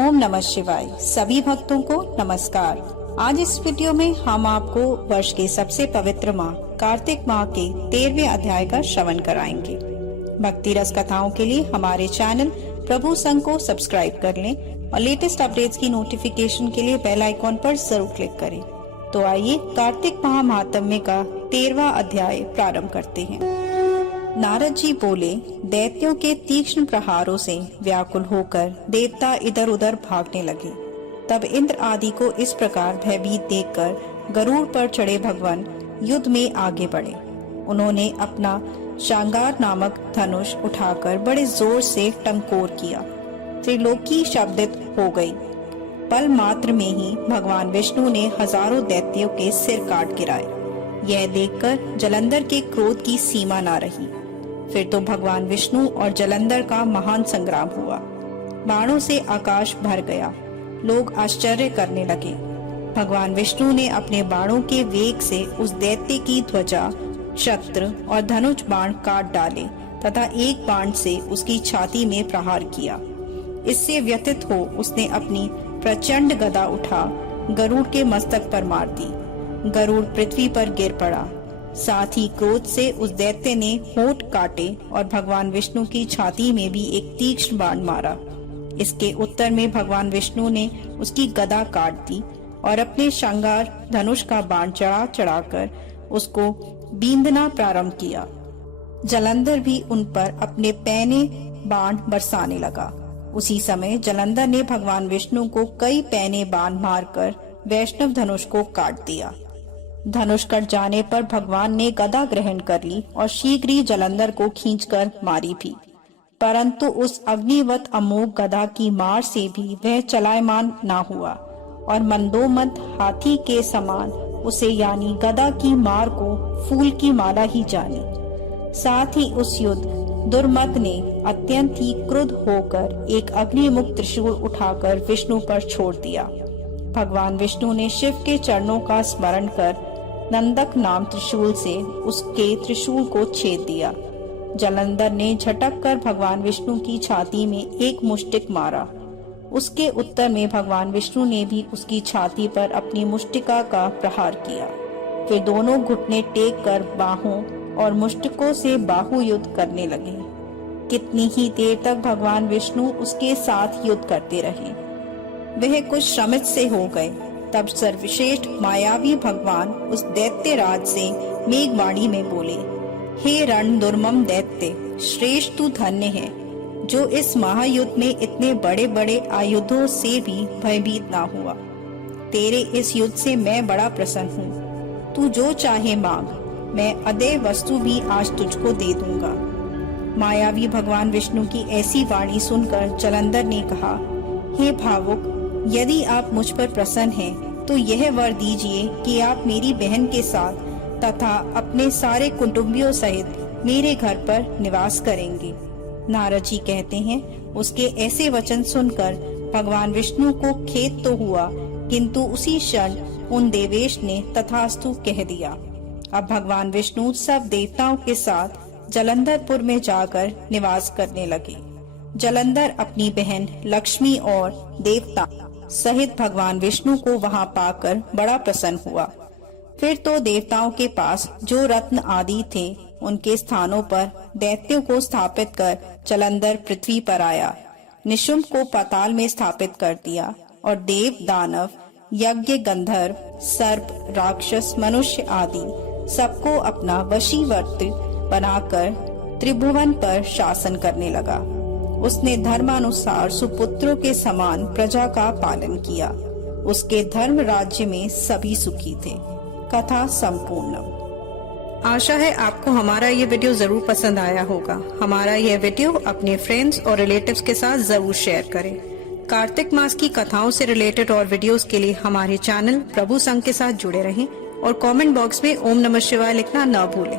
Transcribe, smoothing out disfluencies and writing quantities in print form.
ओम नमः शिवाय। सभी भक्तों को नमस्कार। आज इस वीडियो में हम आपको वर्ष के सबसे पवित्र माह कार्तिक माह के 13वें अध्याय का श्रवण कराएंगे। भक्ति रस कथाओं के लिए हमारे चैनल प्रभु संघ को सब्सक्राइब कर लें और लेटेस्ट अपडेट्स की नोटिफिकेशन के लिए बेल आइकॉन पर जरूर क्लिक करें। तो आइए कार्तिक माह महात्म्य का 13वां अध्याय प्रारंभ करते हैं। नारद जी बोले, दैत्यों के तीक्ष्ण प्रहारों से व्याकुल होकर देवता इधर उधर भागने लगे। तब इंद्र आदि को इस प्रकार भयभीत देखकर गरुड़ पर चढ़े भगवान युद्ध में आगे बढ़े। उन्होंने अपना शांगार नामक धनुष उठाकर बड़े जोर से टंकोर किया। त्रिलोकी शब्दित हो गई। पल मात्र में ही भगवान विष्णु ने हजारों दैत्यों के सिर काट गिराए। यह देखकर जलंधर के क्रोध की सीमा न रही। फिर तो भगवान विष्णु और जलंधर का महान संग्राम हुआ। बाणों से आकाश भर गया। लोग आश्चर्य करने लगे। भगवान विष्णु ने अपने बाणों के वेग से उस दैत्य की ध्वजा, छत्र और धनुष बाण काट डाले तथा एक बाण से उसकी छाती में प्रहार किया। इससे व्यथित हो उसने अपनी प्रचंड गदा उठा गरुड़ के मस्तक पर मार दी। गरुड़ पृथ्वी पर गिर पड़ा। साथ ही क्रोध से उस दैत्य ने होंठ काटे और भगवान विष्णु की छाती में भी एक तीक्ष्ण बाण मारा। इसके उत्तर में भगवान विष्णु ने उसकी गदा काट दी और अपने श्रृंगार धनुष का बाण चढ़ा चढ़ाकर उसको बींधना प्रारंभ किया। जलंधर भी उन पर अपने पैने बाण बरसाने लगा। उसी समय जलंधर ने भगवान विष्णु को कई पैने बाण मारकर वैष्णव धनुष को काट दिया। धनुष कट जाने पर भगवान ने गदा ग्रहण कर ली और शीघ्र ही जलंधर को खींचकर मारी भी। परंतु उस अग्निवत अमोघ गदा की मार से भी वह चलायमान न हुआ और मंदोमद हाथी के समान उसे यानी गदा की मार को फूल की माला ही जानी। साथ ही उस युद्ध दुर्मत ने अत्यंत ही क्रुद्ध होकर एक अग्निमुख त्रिशूल उठाकर विष्णु पर छोड़ दिया। भगवान विष्णु ने शिव के चरणों का स्मरण कर नंदक नाम त्रिशूल से उसके त्रिशूल को छेद दिया। जलंधर ने झटक कर भगवान विष्णु की छाती में एक मुष्टिक मारा। उसके उत्तर में भगवान विष्णु ने भी उसकी छाती पर अपनी मुष्टिका का प्रहार किया। फिर दोनों घुटने टेक कर बाहों और मुष्टिकों से बाहु युद्ध करने लगे। कितनी ही देर तक भगवान विष्णु उसके साथ युद्ध करते रहे। वह कुछ श्रमित से हो गए। तब सर्वश्रेष्ठ मायावी भगवान उस दैत्य राज से मेघवाणी में बोले, हे रण दुर्मम दैत्य, श्रेष्ठ तू धन्य है जो इस महायुद्ध में इतने बड़े बड़े आयुधों से भी भयभीत ना हुआ। तेरे इस युद्ध से मैं बड़ा प्रसन्न हूँ। तू जो चाहे मांग, मैं अदेय वस्तु भी आज तुझको दे दूंगा। मायावी भगवान विष्णु की ऐसी वाणी सुनकर जलंधर ने कहा, हे भावुक, यदि आप मुझ पर प्रसन्न हैं, तो यह वर दीजिए कि आप मेरी बहन के साथ तथा अपने सारे कुटुंबियों सहित मेरे घर पर निवास करेंगे। नारद जी कहते हैं, उसके ऐसे वचन सुनकर भगवान विष्णु को खेद तो हुआ, किंतु उसी क्षण उन देवेश ने तथास्तु कह दिया। अब भगवान विष्णु सब देवताओं के साथ जलंधरपुर में जाकर निवास करने लगे। जलंधर अपनी बहन लक्ष्मी और देवता सहित भगवान विष्णु को वहां पाकर बड़ा प्रसन्न हुआ। फिर तो देवताओं के पास जो रत्न आदि थे उनके स्थानों पर दैत्यों को स्थापित कर जलंधर पृथ्वी पर आया। निशुंभ को पाताल में स्थापित कर दिया और देव, दानव, यज्ञ, गंधर्व, सर्प, राक्षस, मनुष्य आदि सबको अपना वशीवर्ती बनाकर त्रिभुवन पर शासन करने लगा। उसने धर्मानुसार सुपुत्रों के समान प्रजा का पालन किया। उसके धर्म राज्य में सभी सुखी थे। कथा संपूर्ण। आशा है आपको हमारा ये वीडियो जरूर पसंद आया होगा। हमारा यह वीडियो अपने फ्रेंड्स और रिलेटिव्स के साथ जरूर शेयर करें। कार्तिक मास की कथाओं से रिलेटेड और वीडियोस के लिए हमारे चैनल प्रभु संघ के साथ जुड़े रहें और कमेंट बॉक्स में ओम नमः शिवाय लिखना न भूलें।